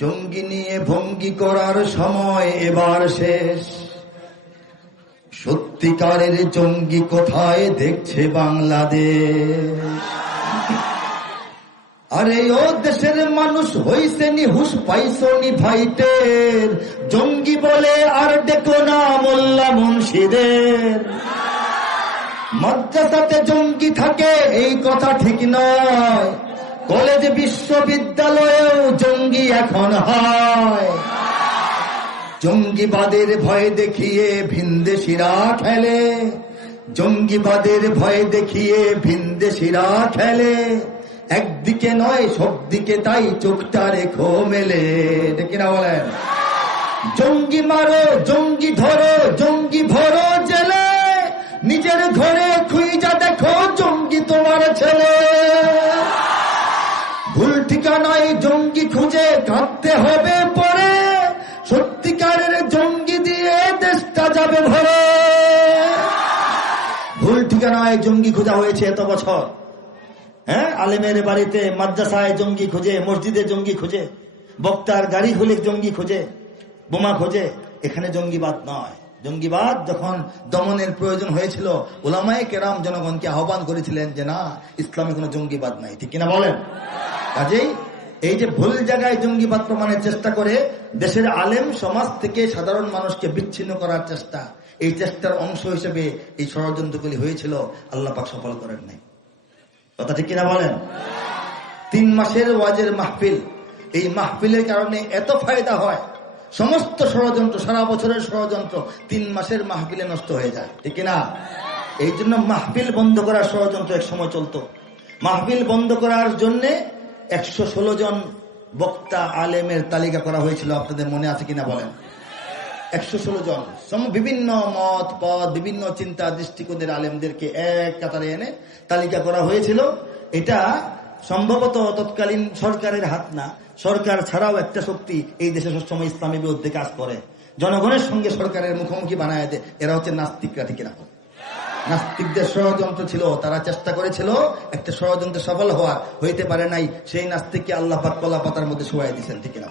জঙ্গি নিয়ে ভঙ্গি করার সময় এবার শেষ। সত্যিকারের জঙ্গি কোথায় দেখছে বাংলাদেশ। আরে ও দেশের মানুষ হইছে নি হুশ পাইছো নি ভাইটের, জঙ্গি বলে আর দেখো না মোল্লা মুন্সিদের। মাদ্রাসাতে জঙ্গি থাকে এই কথা ঠিক নয়, কলেজ বিশ্ববিদ্যালয়েও জঙ্গি এখন হয়। জঙ্গিবাদের ভয় দেখিয়ে ভিনদেশিরা খেলে, জঙ্গিবাদের ভয় দেখিয়ে ভিনদেশিরা খেলে। একদিকে নয় সব দিকে তাই চোখটা রেখো মেলে, ঠিক না বলেন? জঙ্গি মারো জঙ্গি ধরো জঙ্গি ভরো জেলে, নিজের ঘরে খুঁজা দেখো জঙ্গি তোমার ছেলে। ভুল ঠিকানায় জঙ্গি খুঁজে কাঁদতে হবে পরে, সত্যিকারের জঙ্গি দিয়ে দেশটা যাবে ভরে। ভুল ঠিকানায় জঙ্গি খোঁজা হয়েছে এত বছর। হ্যাঁ, আলেমের বাড়িতে মাদ্রাসায় জঙ্গি খুঁজে, মসজিদে জঙ্গি খুঁজে, বক্তার গাড়ি খুলে জঙ্গি খুঁজে, বোমা খোঁজে। এখানে জঙ্গিবাদ নয়। জঙ্গিবাদ যখন দমনের প্রয়োজন হয়েছিল, উলামায়ে কেরাম জনগণকে আহ্বান করেছিলেন যে না, ইসলামে কোনো জঙ্গিবাদ নাই, ঠিক কিনা বলেন? কাজেই এই যে ভুল জায়গায় জঙ্গিবাদ প্রমাণের চেষ্টা করে দেশের আলেম সমাজ থেকে সাধারণ মানুষকে বিচ্ছিন্ন করার চেষ্টা, এই চেষ্টার অংশ হিসেবে এই ষড়যন্ত্রগুলি হয়েছিল। আল্লাহ পাক সফল করেন নাই, কথা ঠিক কিনা বলেন? 3 মাসের ওয়াজের মাহফিল, এই মাহফিলের কারণে এত ফায়দা হয়, সমস্ত ষড়যন্ত্র, সারা বছরের ষড়যন্ত্র 3 মাসের মাহফিলে নষ্ট হয়ে যায়, ঠিক কিনা? এই জন্য মাহফিল বন্ধ করার ষড়যন্ত্র এক সময় চলতো। মাহফিল বন্ধ করার জন্য 116 জন বক্তা আলেমের তালিকা করা হয়েছিল, আপনাদের মনে আছে কিনা বলেন? 116 জন, বিভিন্ন মত পথ, বিভিন্ন চিন্তা দৃষ্টিকোণের আলেমদেরকে এক কাতারে এনে তালিকা করা হয়েছিল। এটা সম্ভবত তৎকালীন সরকারের হাত না, সরকার ছাড়াও একটা শক্তি এই দেশে সবসময় ইসলামের বিরুদ্ধে কাজ করে, জনগণের সঙ্গে সরকারের মুখোমুখি বানায় দেয়। এরা হচ্ছে নাস্তিকরা, ঠিক না? নাস্তিকদের ষড়যন্ত্র ছিল, তারা চেষ্টা করেছিল একটা ষড়যন্ত্র সফল হইতে পারে নাই। সেই নাস্তিককে আল্লাহ পাক কলা পাতার মধ্যে শোয়াই দিয়েছেন, ঠিক না?